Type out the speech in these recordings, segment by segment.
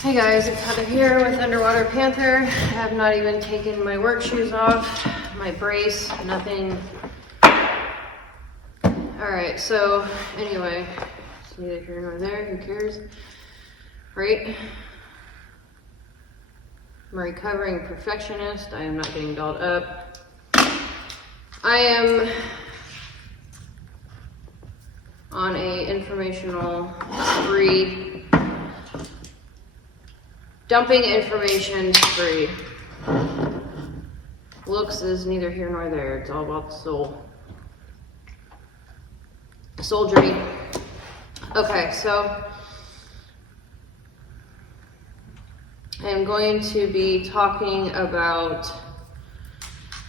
Hey guys, it's Heather here with Underwater Panther. I have not even taken my work shoes off, my brace, nothing. Alright, so anyway, it's neither here nor there, who cares, right? I'm a recovering perfectionist. I am not getting dolled up. I am on a informational spree. Dumping information spree. Looks is neither here nor there. It's all about the soul. Soul journey. Okay, so I'm going to be talking about,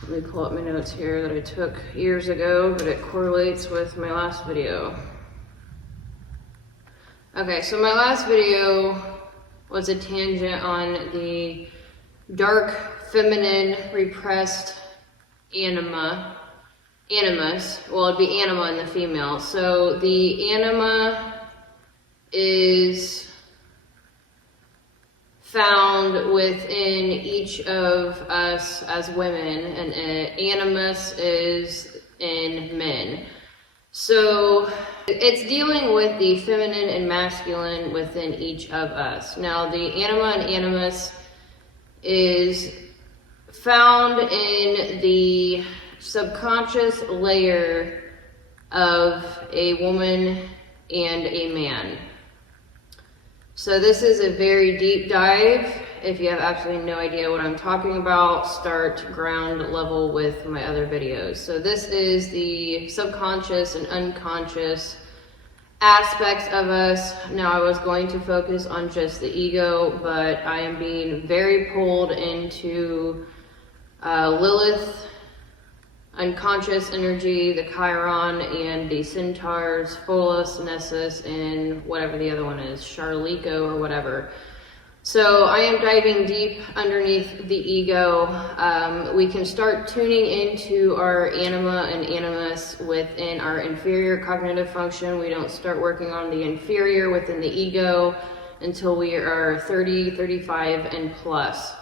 let me pull up my notes here that I took years ago, but it correlates with my last video. Okay, so my last video was a tangent on the dark, feminine, repressed animus. Well, it'd be anima in the female. So the anima is found within each of us as women, and animus is in men. So it's dealing with the feminine and masculine within each of us. Now, the anima and animus is found in the subconscious layer of a woman and a man. So this is a very deep dive. If you have absolutely no idea what I'm talking about, start ground level with my other videos. So this is the subconscious and unconscious aspects of us. Now, I was going to focus on just the ego, but I am being very pulled into Lilith, unconscious energy, the Chiron, and the centaurs, Pholus, Nessus, and whatever the other one is, Charlico or whatever. So I am diving deep underneath the ego. We can start tuning into our anima and animus within our inferior cognitive function. We don't start working on the inferior within the ego until we are 30, 35, and plus.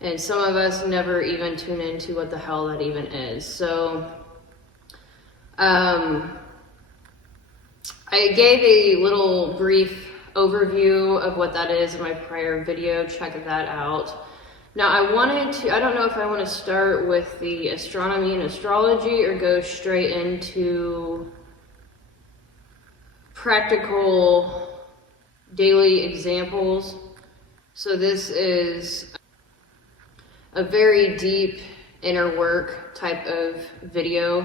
And some of us never even tune into what the hell that even is. So I gave a little brief overview of what that is in my prior video. Check that out. Now, I don't know if I want to start with the astronomy and astrology or go straight into practical daily examples. So this is a very deep inner work type of video.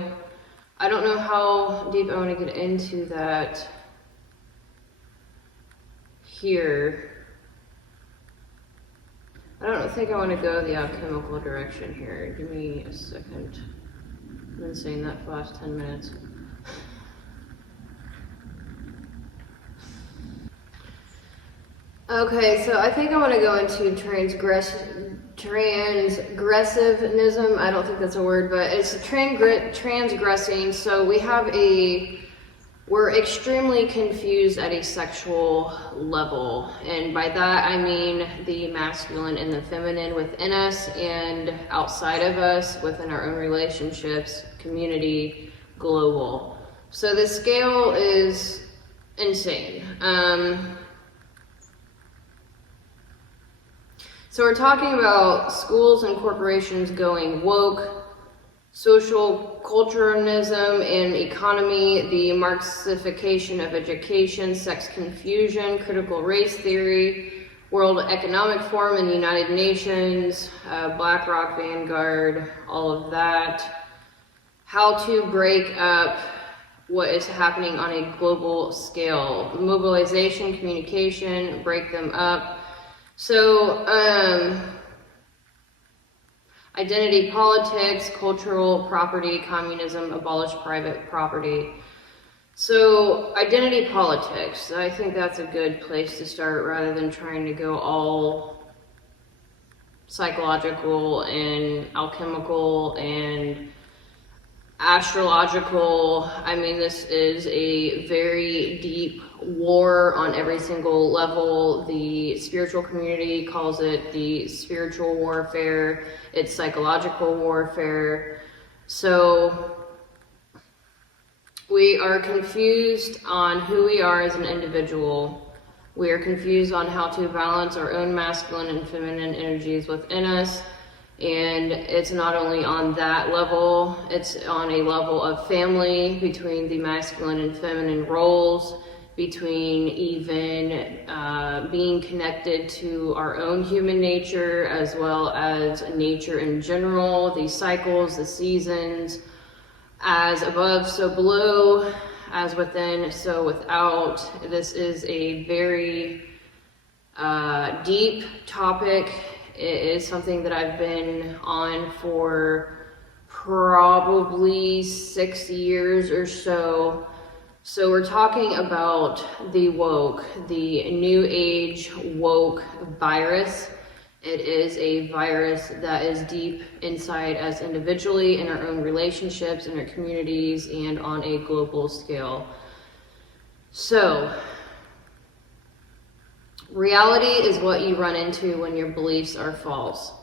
I don't know how deep I want to get into that here. I don't think I want to go the alchemical direction here. Give me a second. I've been saying that for the last 10 minutes. Okay, so I think I want to go into transgressivism. I don't think that's a word, but it's transgressing. So we're extremely confused at a sexual level. And by that, I mean the masculine and the feminine within us and outside of us, within our own relationships, community, global. So the scale is insane. So we're talking about schools and corporations going woke, social culturalism and economy, the Marxification of education, sex confusion, critical race theory, World Economic Forum and the United Nations, BlackRock Vanguard, all of that. How to break up what is happening on a global scale. Mobilization, communication, break them up. So, identity politics, cultural property, communism, abolish private property. So, identity politics, I think that's a good place to start rather than trying to go all psychological and alchemical and astrological. I mean, this is a very deep war on every single level. The spiritual community calls it the spiritual warfare. It's psychological warfare. So we are confused on who we are as an individual. We are confused on how to balance our own masculine and feminine energies within us. And it's not only on that level, it's on a level of family, between the masculine and feminine roles, between even being connected to our own human nature, as well as nature in general, the cycles, the seasons, as above, so below, as within, so without. This is a very deep topic. It is something that I've been on for probably 6 years or so. So we're talking about the woke, the new age woke virus. It is a virus that is deep inside us individually, in our own relationships, in our communities, and on a global scale. So, reality is what you run into when your beliefs are false.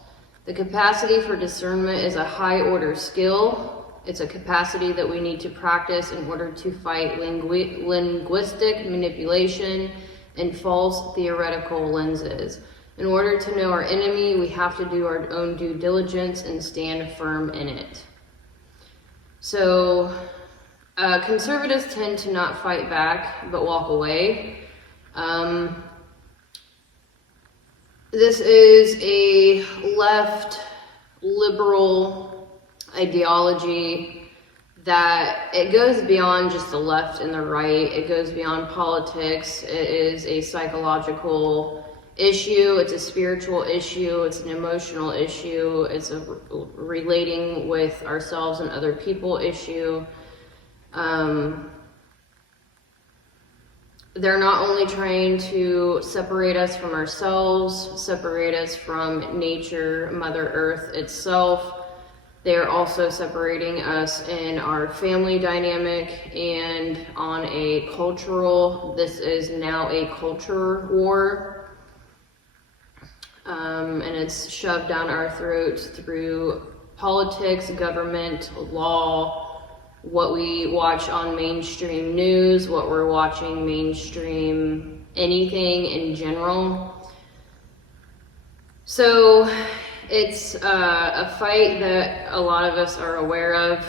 The capacity for discernment is a high order skill. It's a capacity that we need to practice in order to fight linguistic manipulation and false theoretical lenses. In order to know our enemy, we have to do our own due diligence and stand firm in it. So, conservatives tend to not fight back, but walk away. This is a left liberal ideology that it goes beyond just the left and the right. It goes beyond politics. It is a psychological issue. It's a spiritual issue. It's an emotional issue. It's a relating with ourselves and other people issue. They're not only trying to separate us from ourselves, separate us from nature, Mother Earth itself. They're also separating us in our family dynamic and on a cultural, this is now a culture war. And it's shoved down our throats through politics, government, law, what we watch on mainstream news, what we're watching mainstream, anything in general. So it's a fight that a lot of us are aware of,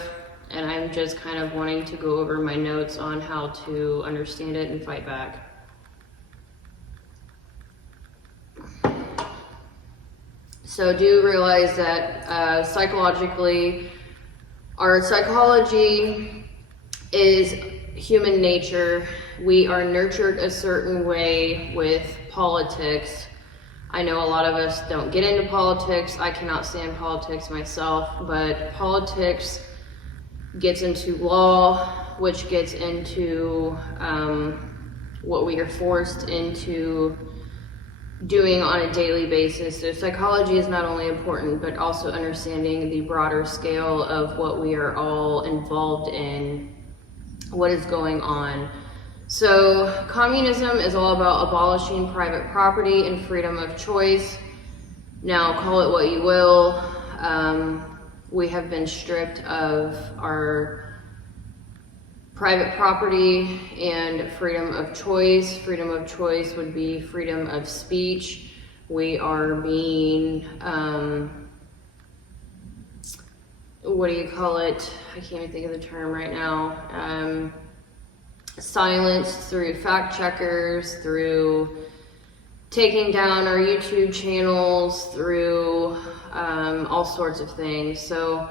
and I'm just kind of wanting to go over my notes on how to understand it and fight back. So do realize that psychologically, our psychology is human nature. We are nurtured a certain way with politics. I know a lot of us don't get into politics. I cannot stand politics myself, but politics gets into law, which gets into what we are forced into doing on a daily basis. So psychology is not only important, but also understanding the broader scale of what we are all involved in, what is going on. So communism is all about abolishing private property and freedom of choice. Now call it what you will. We have been stripped of our private property and freedom of choice. Freedom of choice would be freedom of speech. We are being, what do you call it? I can't even think of the term right now. Silenced through fact checkers, through taking down our YouTube channels, through all sorts of things. So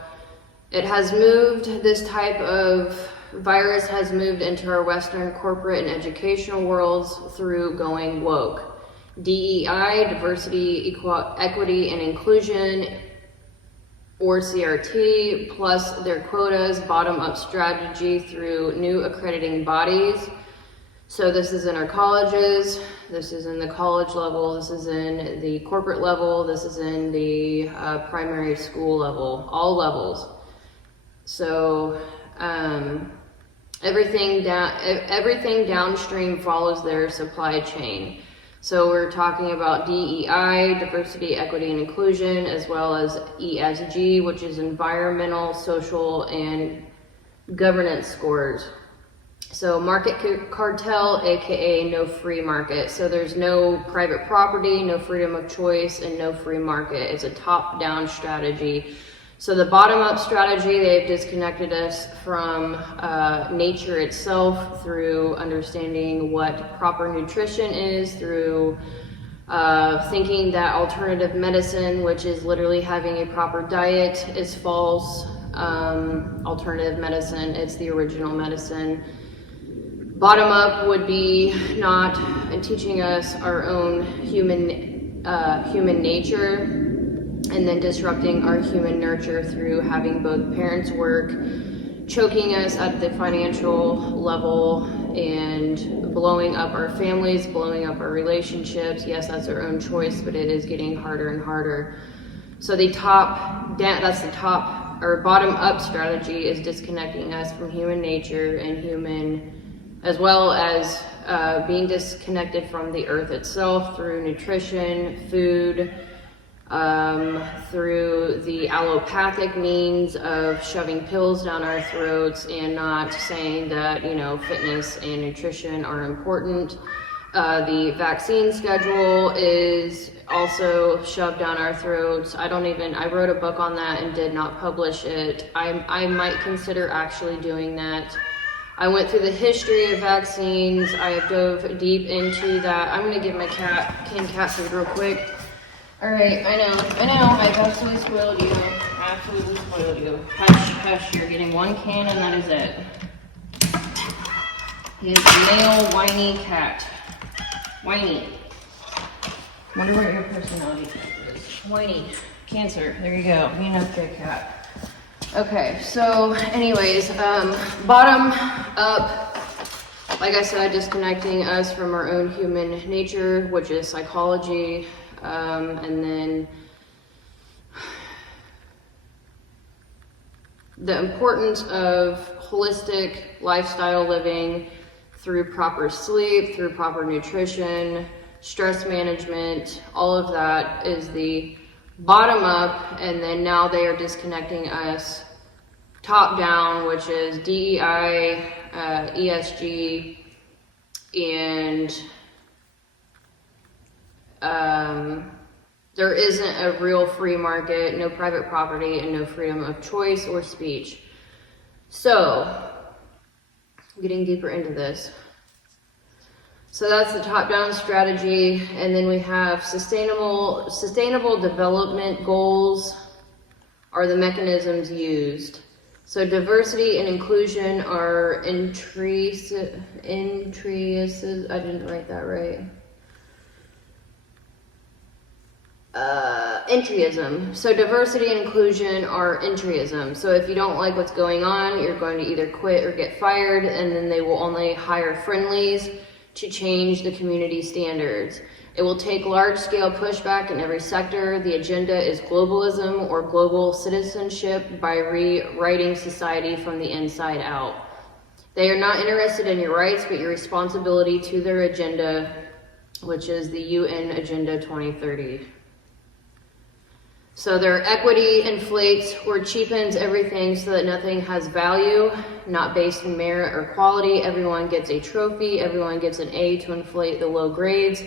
it has moved, this type of virus has moved into our Western corporate and educational worlds through going woke. DEI, diversity, equity, and inclusion, or CRT, plus their quotas, bottom-up strategy through new accrediting bodies. So this is in our colleges, this is in the college level, this is in the corporate level, this is in the primary school level, all levels. So everything downstream follows their supply chain. So we're talking about DEI, diversity, equity, and inclusion, as well as ESG, which is environmental, social, and governance scores. So market cartel, aka no free market. So there's no private property, no freedom of choice, and no free market. It's a top-down strategy. So the bottom-up strategy, they've disconnected us from nature itself through understanding what proper nutrition is, through thinking that alternative medicine, which is literally having a proper diet, is false. Alternative medicine, it's the original medicine. Bottom up would be not teaching us our own human nature, and then disrupting our human nurture through having both parents work, choking us at the financial level, and blowing up our families, blowing up our relationships. Yes, that's our own choice, but it is getting harder and harder. So the bottom up strategy is disconnecting us from human nature and human, as well as being disconnected from the earth itself through nutrition, food, through the allopathic means of shoving pills down our throats and not saying that, fitness and nutrition are important. The vaccine schedule is also shoved down our throats. I wrote a book on that and did not publish it. I might consider actually doing that. I went through the history of vaccines. I have dove deep into that. I'm gonna give my cat food real quick. All right, I know, I've absolutely spoiled you. Hush, you're getting one can and that is it. He is a male whiny cat. Whiny. Wonder what your personality type is. Whiny. Cancer, there you go. Be an okay cat. Okay, so anyways, bottom up, like I said, disconnecting us from our own human nature, which is psychology. And then the importance of holistic lifestyle living through proper sleep, through proper nutrition, stress management, all of that is the bottom up. And then now they are disconnecting us top down, which is DEI, ESG, and there isn't a real free market, no private property, and no freedom of choice or speech. So, getting deeper into this. So that's the top-down strategy, and then we have sustainable development goals are the mechanisms used. So diversity and inclusion are entryism, I didn't write that right. Entryism. So diversity and inclusion are entryism. So if you don't like what's going on, you're going to either quit or get fired, and then they will only hire friendlies to change the community standards. It will take large-scale pushback in every sector. The agenda is globalism or global citizenship by rewriting society from the inside out. They are not interested in your rights, but your responsibility to their agenda, which is the UN Agenda 2030. So their equity inflates or cheapens everything so that nothing has value, not based in merit or quality. Everyone gets a trophy, everyone gets an A to inflate the low grades.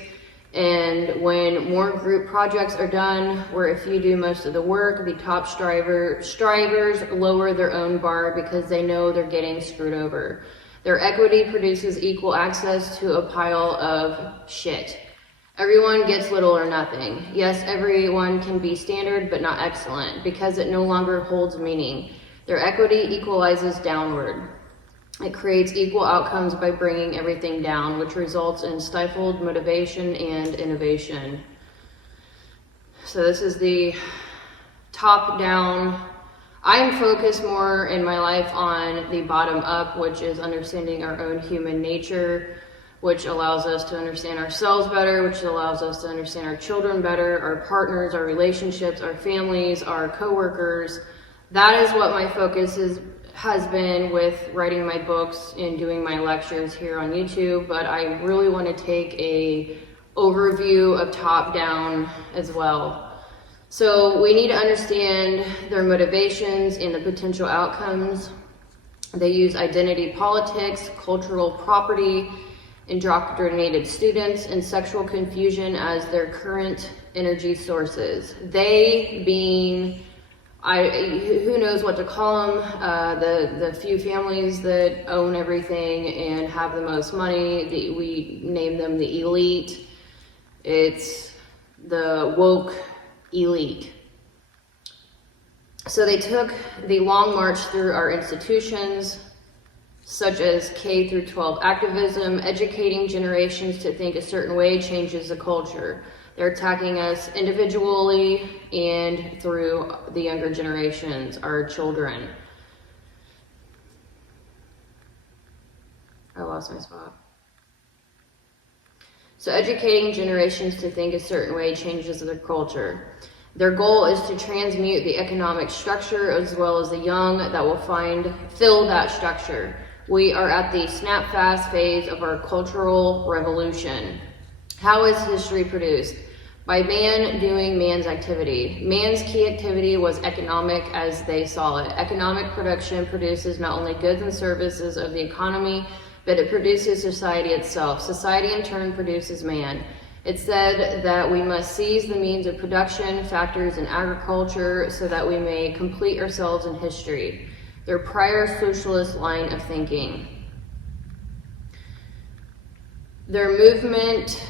And when more group projects are done, where if you do most of the work, the top strivers lower their own bar because they know they're getting screwed over. Their equity produces equal access to a pile of shit. Everyone gets little or nothing. Yes, everyone can be standard, but not excellent, because it no longer holds meaning. Their equity equalizes downward. It creates equal outcomes by bringing everything down, which results in stifled motivation and innovation. So this is the top-down. I'm focused more in my life on the bottom-up, which is understanding our own human nature, which allows us to understand ourselves better, which allows us to understand our children better, our partners, our relationships, our families, our coworkers, That is what my focus has been with writing my books and doing my lectures here on YouTube, but I really want to take a overview of top down as well. So we need to understand their motivations and the potential outcomes. They use identity politics, cultural property, indoctrinated students, and sexual confusion as their current energy sources. They being, who knows what to call them, the few families that own everything and have the most money. We name them the elite. It's the woke elite. So they took the long march through our institutions, such as K through 12 activism. Educating generations to think a certain way changes the culture. They're attacking us individually and through the younger generations, our children. I lost my spot. So educating generations to think a certain way changes their culture. Their goal is to transmute the economic structure as well as the young that will fill that structure. We are at the snap fast phase of our cultural revolution. How is history produced? By man doing man's activity. Man's key activity was economic as they saw it. Economic production produces not only goods and services of the economy, but it produces society itself. Society in turn produces man. It said that we must seize the means of production, factors in agriculture, so that we may complete ourselves in history. Their prior socialist line of thinking. Their movement,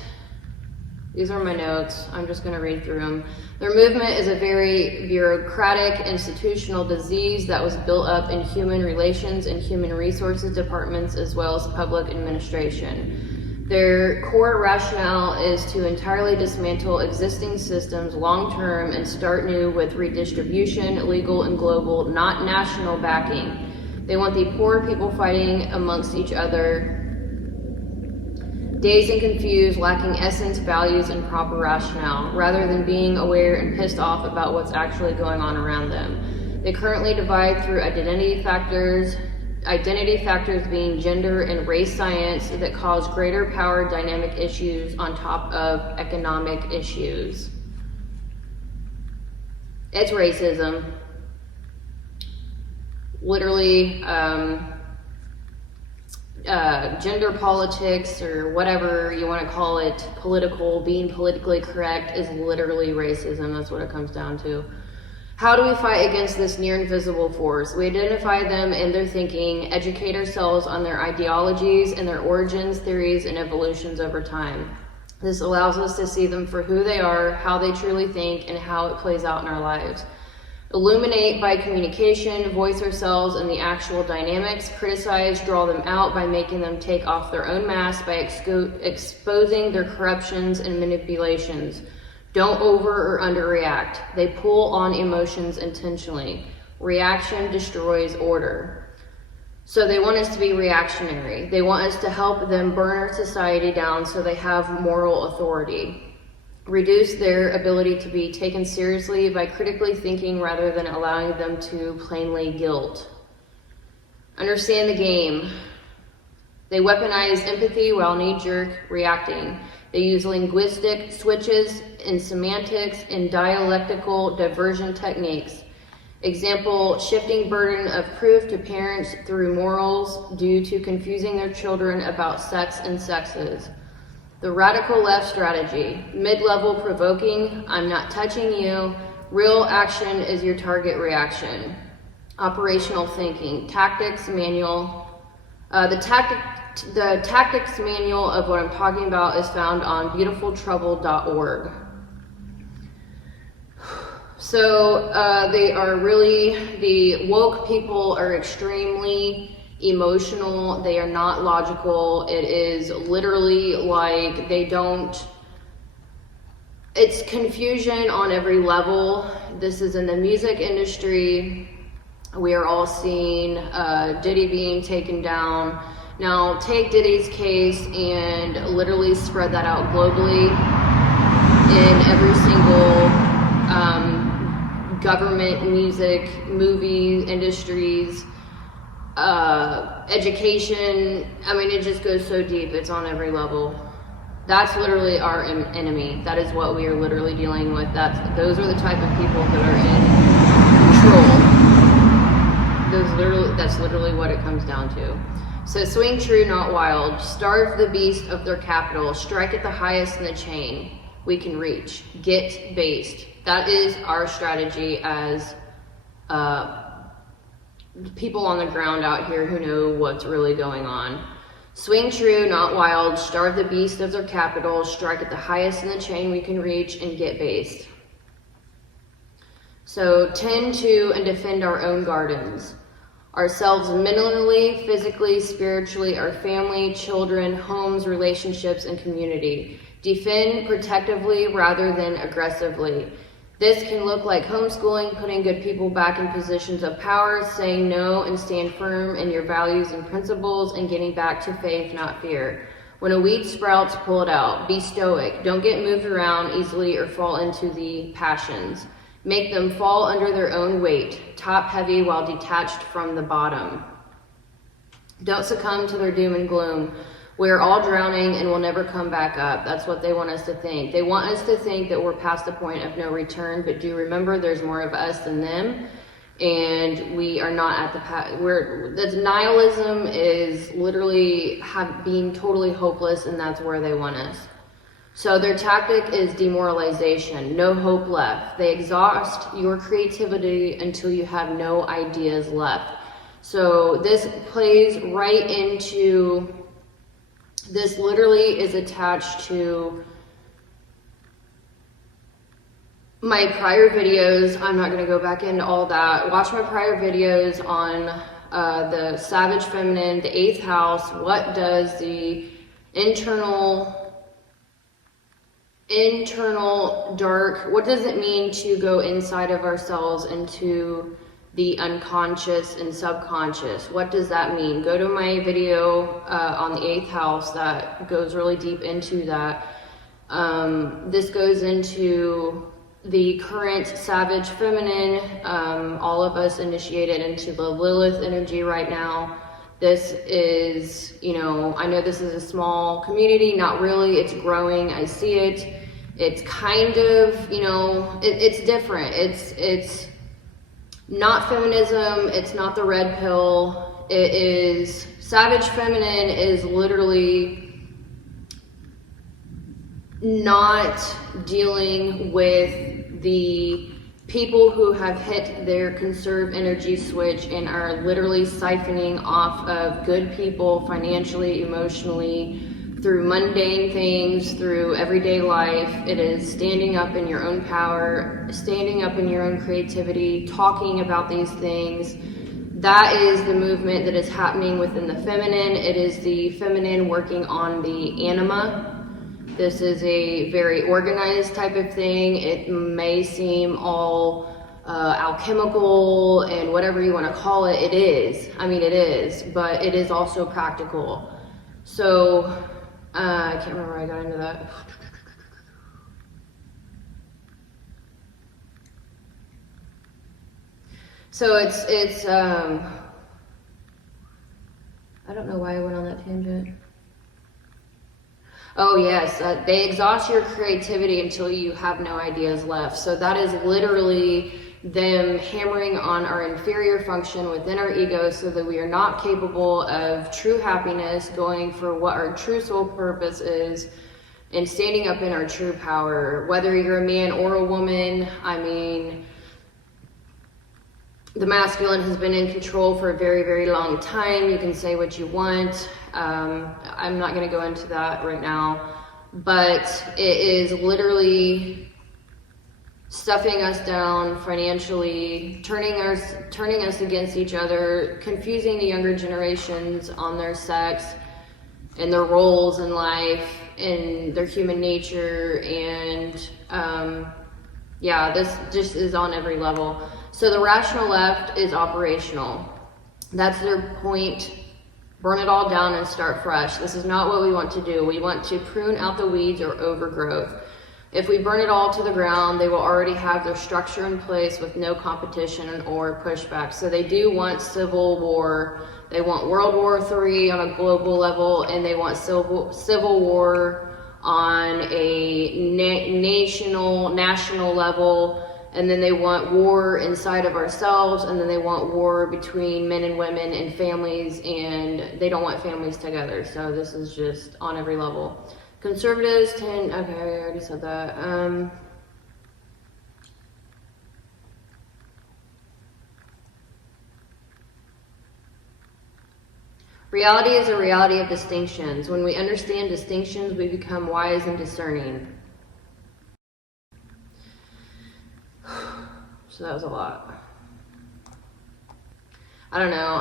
these are my notes, I'm just going to read through them. Their movement is a very bureaucratic institutional disease that was built up in human relations and human resources departments as well as public administration. Their core rationale is to entirely dismantle existing systems long-term and start new with redistribution, legal and global, not national backing. They want the poor people fighting amongst each other, dazed and confused, lacking essence, values, and proper rationale, rather than being aware and pissed off about what's actually going on around them. They currently divide through identity factors being gender and race science that cause greater power dynamic issues on top of economic issues. It's racism. Literally, gender politics or whatever you want to call it, being politically correct is literally racism. That's what it comes down to. How do we fight against this near invisible force? We identify them in their thinking, educate ourselves on their ideologies and their origins, theories, and evolutions over time. This allows us to see them for who they are, how they truly think, and how it plays out in our lives. Illuminate by communication, voice ourselves in the actual dynamics, criticize, draw them out by making them take off their own mask, by exposing their corruptions and manipulations. Don't over or underreact. They pull on emotions intentionally. Reaction destroys order. So they want us to be reactionary. They want us to help them burn our society down so they have moral authority. Reduce their ability to be taken seriously by critically thinking rather than allowing them to plainly guilt. Understand the game. They weaponize empathy while knee-jerk reacting. They use linguistic switches in semantics and dialectical diversion techniques. Example, shifting burden of proof to parents through morals due to confusing their children about sex and sexes. The radical left strategy, mid-level provoking, I'm not touching you, real action is your target reaction. Operational thinking, tactics manual. The tactics manual of what I'm talking about is found on beautifultrouble.org. So they are really, the woke people are extremely emotional. They are not logical. It is literally like it's confusion on every level. This is in the music industry. We are all seeing Diddy being taken down. Now take Diddy's case and literally spread that out globally in every single government, music, movie industries, education. I mean, it just goes so deep. It's on every level. That's literally our enemy. That is what we are literally dealing with. Those are the type of people that are in control. That's literally what it comes down to. So swing true, not wild. Starve the beast of their capital. Strike at the highest in the chain we can reach. Get based. That is our strategy as people on the ground out here who know what's really going on. Swing true, not wild. Starve the beast of their capital. Strike at the highest in the chain we can reach and get based. So tend to and defend our own gardens. Ourselves mentally, physically, spiritually, our family, children, homes, relationships, and community. Defend protectively rather than aggressively. This can look like homeschooling, putting good people back in positions of power, saying no and stand firm in your values and principles, and getting back to faith, not fear. When a weed sprouts, pull it out. Be stoic. Don't get moved around easily or fall into the passions. Make them fall under their own weight, top heavy while detached from the bottom. Don't succumb to their doom and gloom. We're all drowning and will never come back up. That's what they want us to think. They want us to think that we're past the point of no return, but do remember there's more of us than them, and we are not at the the nihilism is literally being totally hopeless, and that's where they want us. So their tactic is demoralization, no hope left. They exhaust your creativity until you have no ideas left. So this plays right into, this literally is attached to my prior videos. I'm not going to go back into all that. Watch my prior videos on the Savage Feminine, the 8th house. What does the internal dark, what does it mean to go inside of ourselves into the unconscious and subconscious? What does that mean? Go to my video on the 8th house that goes really deep into that. This goes into the current Savage Feminine. All of us initiated into the Lilith energy right now. This is, I know this is a small community, not really, it's growing, I see it. It's kind of, it's different. It's not feminism, it's not the red pill. It is, Savage Feminine is literally not dealing with the people who have hit their conserve energy switch and are literally siphoning off of good people financially, emotionally, through mundane things, through everyday life. It is standing up in your own power, standing up in your own creativity, talking about these things. That is the movement that is happening within the feminine. It is the feminine working on the anima. This is a very organized type of thing. It may seem all alchemical and whatever you want to call it. It is. I mean, it is, but it is also practical. So I can't remember how I got into that. So it's I don't know why I went on that tangent. Oh yes, they exhaust your creativity until you have no ideas left. So that is literally them hammering on our inferior function within our ego so that we are not capable of true happiness, going for what our true soul purpose is, and standing up in our true power. Whether you're a man or a woman, I mean, the masculine has been in control for a very, very long time. You can say what you want. I'm not going to go into that right now, but it is literally stuffing us down financially, turning us against each other, confusing the younger generations on their sex and their roles in life and their human nature. And yeah, this just is on every level. So the rational left is operational. That's their point. Burn it all down and start fresh. This is not what we want to do. We want to prune out the weeds or overgrowth. If we burn it all to the ground, they will already have their structure in place with no competition or pushback. So they do want civil war. They want World War III on a global level, and they want civil war on a national level. And then they want war inside of ourselves, and then they want war between men and women and families, and they don't want families together. So this is just on every level. Conservatives tend, okay, I already said that. Reality is a reality of distinctions. When we understand distinctions, we become wise and discerning. So that was a lot. I don't know,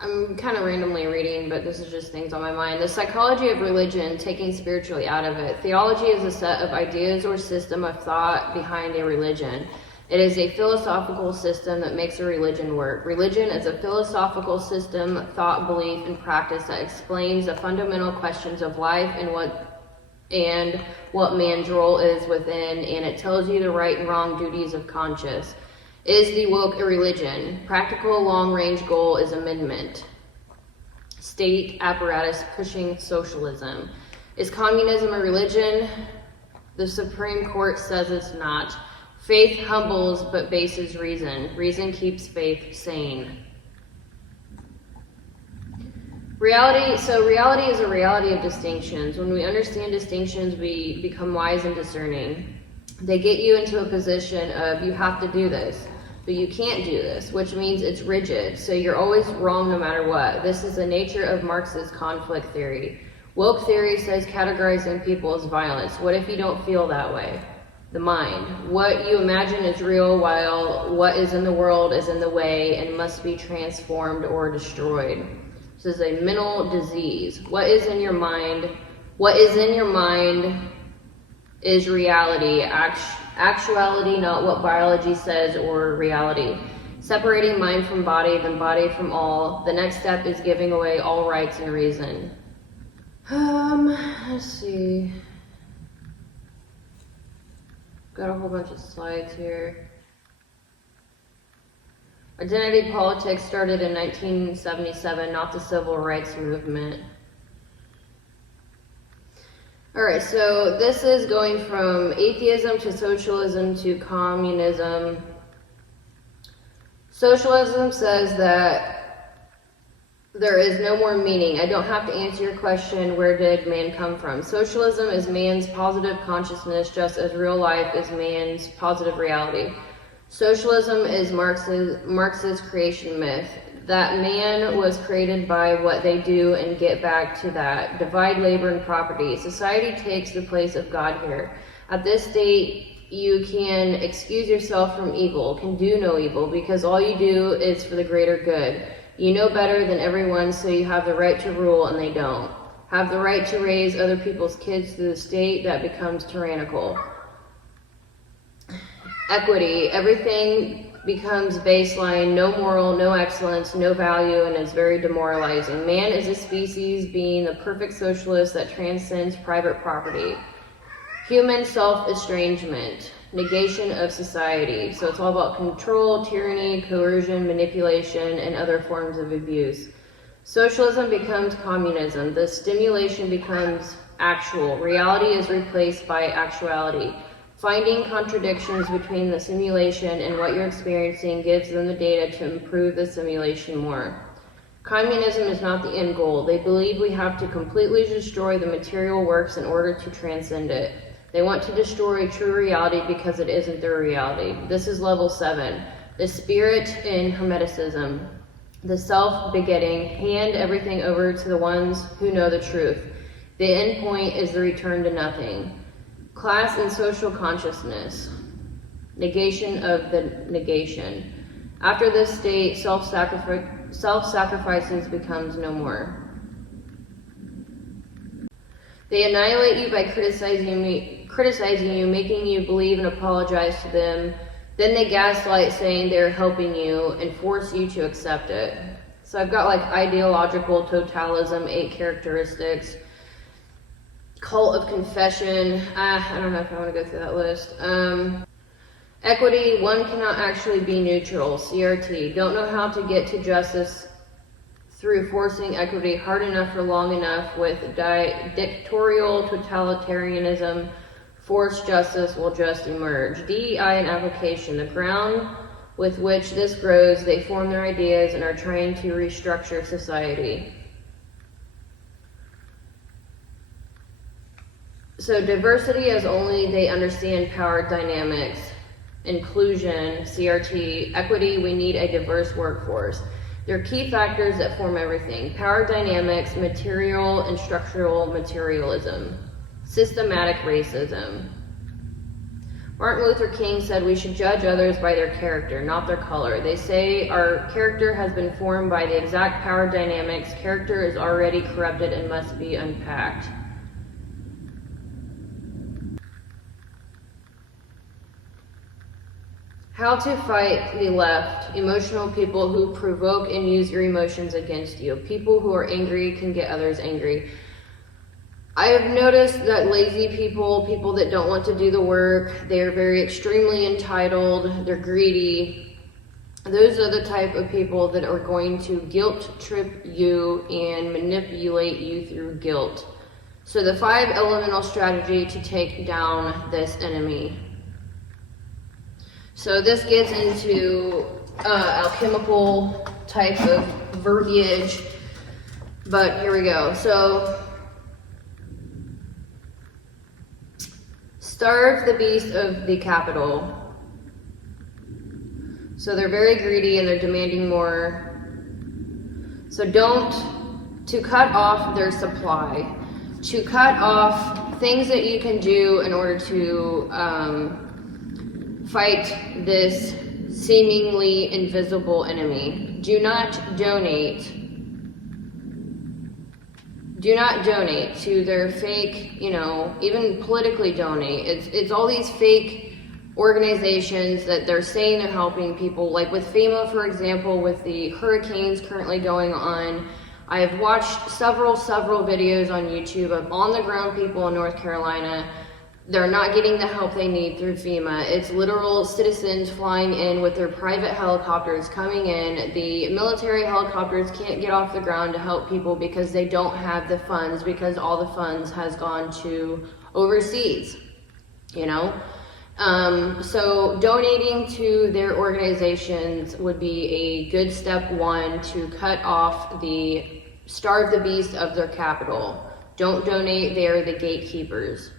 I'm kind of randomly reading, but this is just things on my mind. The psychology of religion, taking spiritually out of it. Theology is a set of ideas or system of thought behind a religion. It is a philosophical system that makes a religion work. Religion is a philosophical system, thought, belief, and practice that explains the fundamental questions of life and what man's role is within, and it tells you the right and wrong duties of conscience. Is the woke a religion? Practical long-range goal is amendment. State apparatus pushing socialism. Is communism a religion? The Supreme Court says it's not. Faith humbles but bases reason. Reason keeps faith sane. Reality is a reality of distinctions. When we understand distinctions, we become wise and discerning. They get you into a position of you have to do this, but you can't do this, which means it's rigid, so you're always wrong no matter what. This is the nature of Marx's conflict theory. Woke theory says categorizing people as violence. What if you don't feel that way? The mind. What you imagine is real, while what is in the world is in the way and must be transformed or destroyed. This is a mental disease. What is in your mind? What is in your mind is reality. Actuality, not what biology says or reality. Separating mind from body, then body from all. The next step is giving away all rights and reason. Let's see. Got a whole bunch of slides here. Identity politics started in 1977, not the civil rights movement. Alright, so this is going from atheism to socialism to communism. Socialism says that there is no more meaning. I don't have to answer your question, where did man come from? Socialism is man's positive consciousness, just as real life is man's positive reality. Socialism is Marx's creation myth, that man was created by what they do, and get back to that. Divide labor and property. Society takes the place of God here. At this state, you can excuse yourself from evil, can do no evil, because all you do is for the greater good. You know better than everyone, so you have the right to rule and they don't. Have the right to raise other people's kids through the state that becomes tyrannical. Equity. Everything becomes baseline, no moral, no excellence, no value, and is very demoralizing. Man is a species being the perfect socialist that transcends private property. Human self-estrangement. Negation of society. So it's all about control, tyranny, coercion, manipulation, and other forms of abuse. Socialism becomes communism. The stimulation becomes actual. Reality is replaced by actuality. Finding contradictions between the simulation and what you're experiencing gives them the data to improve the simulation more. Communism is not the end goal. They believe we have to completely destroy the material works in order to transcend it. They want to destroy true reality because it isn't their reality. This is level 7. The spirit in Hermeticism. The self-begetting. Hand everything over to the ones who know the truth. The end point is the return to nothing. Class and social consciousness. Negation of the negation. After this state, self-sacrifices becomes no more. They annihilate you by criticizing you, making you believe and apologize to them. Then they gaslight, saying they're helping you and force you to accept it. So I've got like ideological totalism, 8 characteristics. cult of confession. I don't know if I want to go through that list. Equity, one cannot actually be neutral. CRT, don't know how to get to justice through forcing equity hard enough for long enough. With dictatorial totalitarianism, forced justice will just emerge. DEI and application, the ground with which this grows, they form their ideas and are trying to restructure society. So diversity as only they understand power dynamics. Inclusion, CRT, equity, we need a diverse workforce. They're key factors that form everything. Power dynamics, material and structural materialism, systematic racism. Martin Luther King said we should judge others by their character, not their color. They say our character has been formed by the exact power dynamics. Character is already corrupted and must be unpacked. How to fight the left. Emotional people who provoke and use your emotions against you. People who are angry can get others angry. I have noticed that lazy people, people that don't want to do the work, they're very extremely entitled, they're greedy. Those are the type of people that are going to guilt trip you and manipulate you through guilt. So the 5 elemental strategy to take down this enemy. So this gets into alchemical type of verbiage, but here we go. So, starve the beast of the capital. So they're very greedy and they're demanding more. So to cut off their supply, to cut off things that you can do in order to fight this seemingly invisible enemy. Do not donate. Do not donate to their fake, even politically donate. It's all these fake organizations that they're saying they're helping people. Like with FEMA, for example, with the hurricanes currently going on. I have watched several videos on YouTube of on-the-ground people in North Carolina. They're not getting the help they need through FEMA. It's literal citizens flying in with their private helicopters coming in. The military helicopters can't get off the ground to help people because they don't have the funds, because all the funds has gone to overseas, So donating to their organizations would be a good step 1 to cut off starve the beast of their capital. Don't donate, they're the gatekeepers.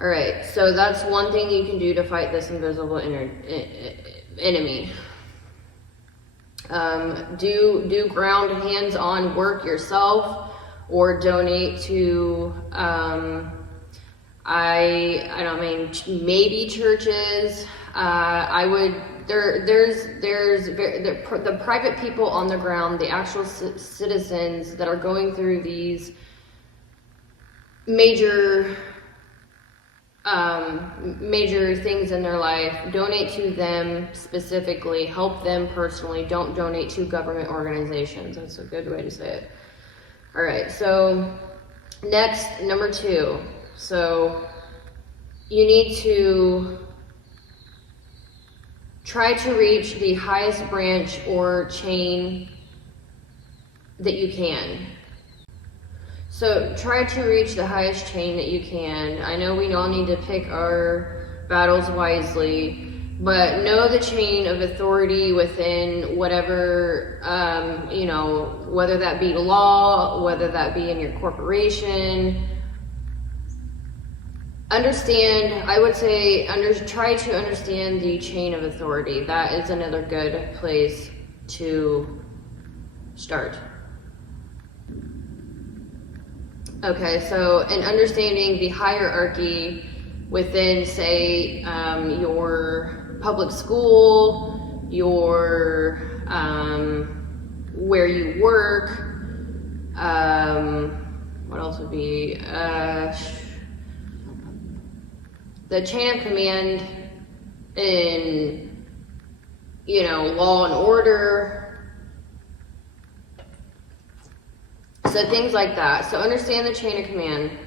All right, so that's one thing you can do to fight this invisible enemy. Do ground hands-on work yourself, or donate to maybe churches. The private people on the ground, the actual citizens that are going through these major things in their life. Donate to them specifically, help them personally. Don't donate to government organizations. That's a good way to say it. All right, so next, number 2. So you need to try to reach the highest branch or chain that you can. So try to reach the highest chain that you can. I know we all need to pick our battles wisely, but know the chain of authority within whatever, whether that be law, whether that be in your corporation. Understand, I would say, try to understand the chain of authority. That is another good place to start. Okay, so in understanding the hierarchy within, say, your public school, your where you work, what else would be the chain of command in, law and order. So things like that. So understand the chain of command.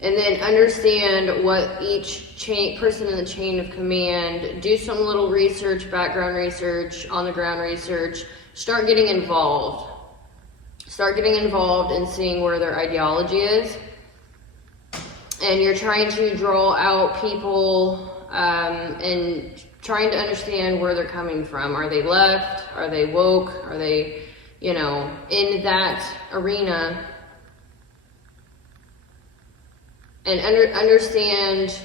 And then understand what each person in the chain of command, do some little research, background research, on the ground research, start getting involved. Start getting involved and seeing where their ideology is. And you're trying to draw out people and trying to understand where they're coming from. Are they left? Are they woke? Are they, in that arena? And understand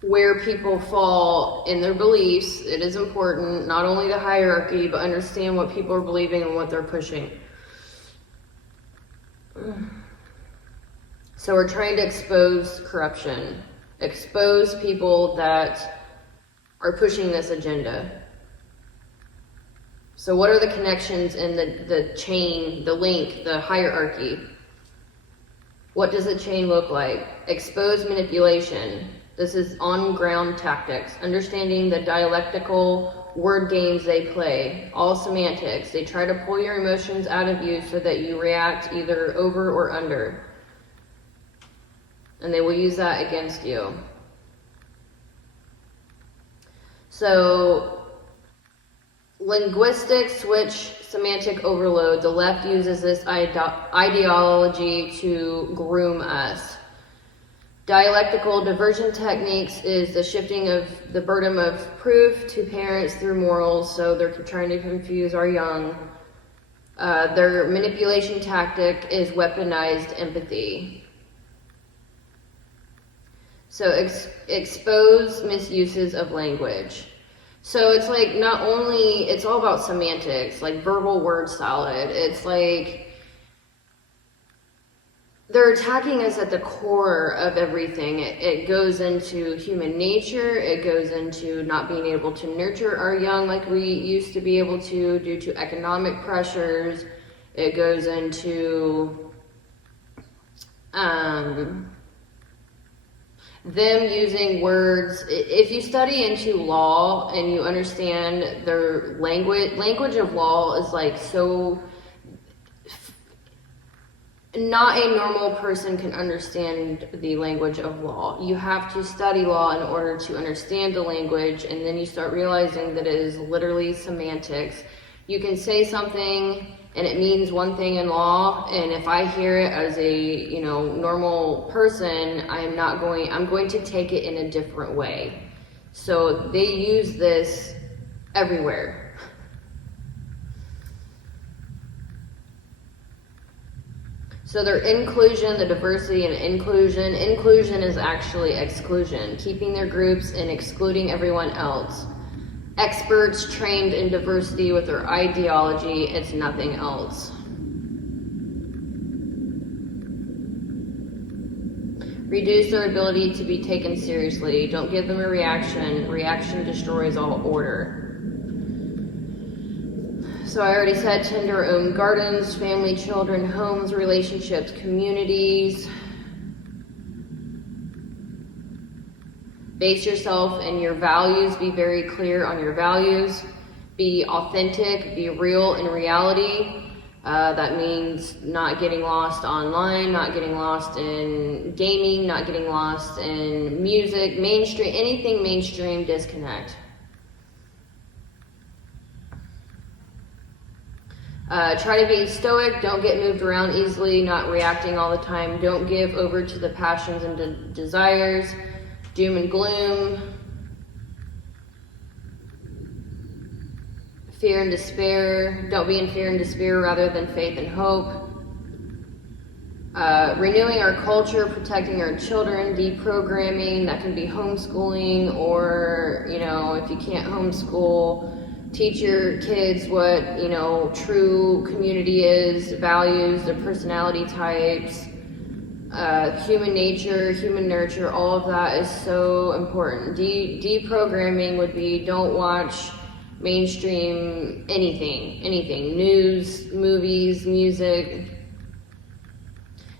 where people fall in their beliefs. It is important, not only the hierarchy, but understand what people are believing and what they're pushing. So we're trying to expose corruption, expose people that are pushing this agenda. So what are the connections in the chain, the link, the hierarchy? What does the chain look like? Expose manipulation. This is on-ground tactics. Understanding the dialectical word games they play. All semantics. They try to pull your emotions out of you so that you react either over or under. And they will use that against you. So, linguistic switch, semantic overload. The left uses this ideology to groom us. Dialectical diversion techniques is the shifting of the burden of proof to parents through morals, so they're trying to confuse our young. Their manipulation tactic is weaponized empathy. So expose misuses of language. So it's like not only, it's all about semantics, like verbal word salad. It's like they're attacking us at the core of everything. It goes into human nature. It goes into not being able to nurture our young like we used to be able to due to economic pressures. It goes into them using words. If you study into law and you understand their language of law is like so, not a normal person can understand the language of law. You have to study law in order to understand the language, and then you start realizing that it is literally semantics. You can say something and it means one thing in law, and if I hear it as a normal person, I'm going to take it in a different way. So they use this everywhere. So their inclusion, the diversity and inclusion. Inclusion is actually exclusion, keeping their groups and excluding everyone else. Experts trained in diversity with their ideology, it's nothing else. Reduce their ability to be taken seriously. Don't give them a reaction. Reaction destroys all order. So I already said, tend to our own gardens, family, children, homes, relationships, communities. Base yourself in your values. Be very clear on your values. Be authentic. Be real in reality. That means not getting lost online, not getting lost in gaming, not getting lost in music, mainstream, anything mainstream, disconnect. Try to be stoic. Don't get moved around easily, not reacting all the time. Don't give over to the passions and desires. Doom and gloom, fear and despair. Don't be in fear and despair rather than faith and hope. Renewing our culture, protecting our children, deprogramming. That can be homeschooling, or if you can't homeschool, teach your kids what true community is, values, their personality types. Human nature, human nurture, all of that is so important. Deprogramming would be don't watch mainstream anything, news, movies, music.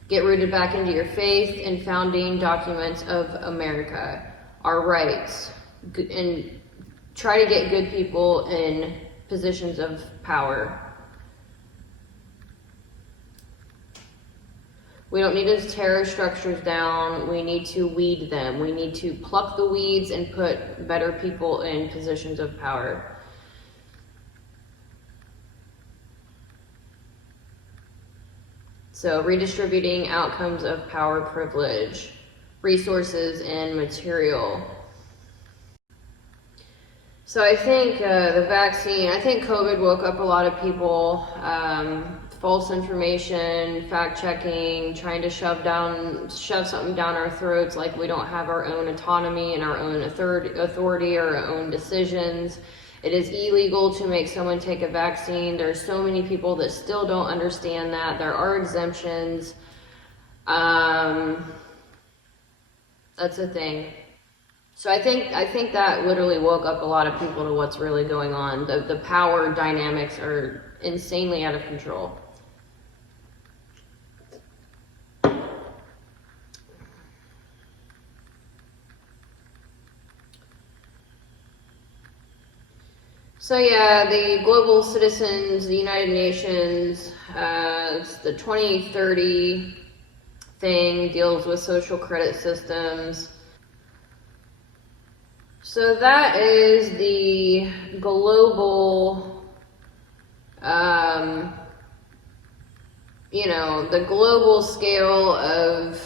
Get rooted back into your faith and founding documents of America, our rights, and try to get good people in positions of power. We don't need to tear structures down. We need to weed them. We need to pluck the weeds and put better people in positions of power. So redistributing outcomes of power, privilege, resources, and material. So I think the vaccine, I think COVID woke up a lot of people. False information, fact-checking, trying to shove something down our throats like we don't have our own autonomy and our own authority or our own decisions. It is illegal to make someone take a vaccine. There's so many people that still don't understand that. There are exemptions. That's a thing. So I think that literally woke up a lot of people to what's really going on. The power dynamics are insanely out of control. So yeah, the global citizens, the United Nations, it's the 2030 thing, deals with social credit systems. So that is the global, the global scale of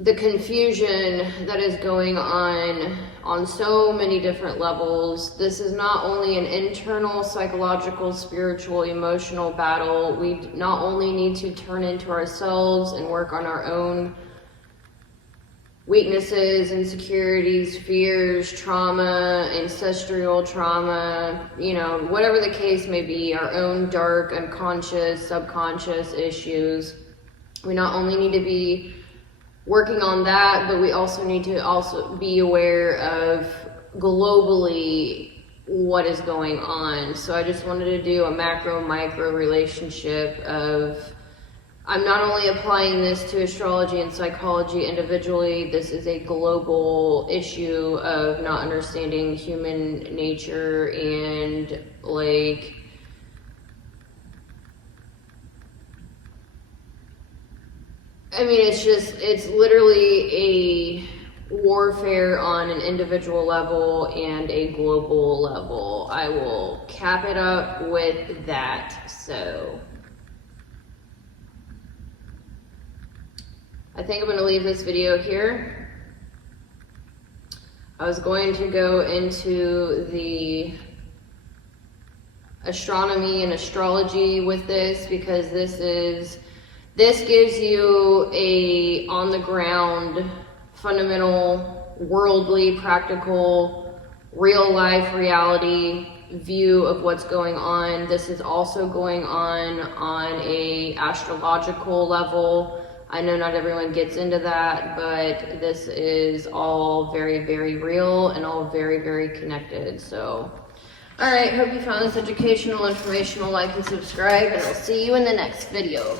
the confusion that is going on so many different levels. This is not only an internal, psychological, spiritual, emotional battle. We not only need to turn into ourselves and work on our own weaknesses, insecurities, fears, trauma, ancestral trauma, whatever the case may be, our own dark, unconscious, subconscious issues. We not only need to be working on that, but we also need to be aware of globally what is going on. So I just wanted to do a macro-micro relationship of, I'm not only applying this to astrology and psychology individually, this is a global issue of not understanding human nature and it's literally a warfare on an individual level and a global level. I will cap it up with that. So I think I'm going to leave this video here. I was going to go into the astronomy and astrology with this because this gives you a on-the-ground, fundamental, worldly, practical, real-life reality view of what's going on. This is also going on a astrological level. I know not everyone gets into that, but this is all very, very real and all very, very connected. So, all right, hope you found this educational, informational. Like and subscribe, and I'll see you in the next video.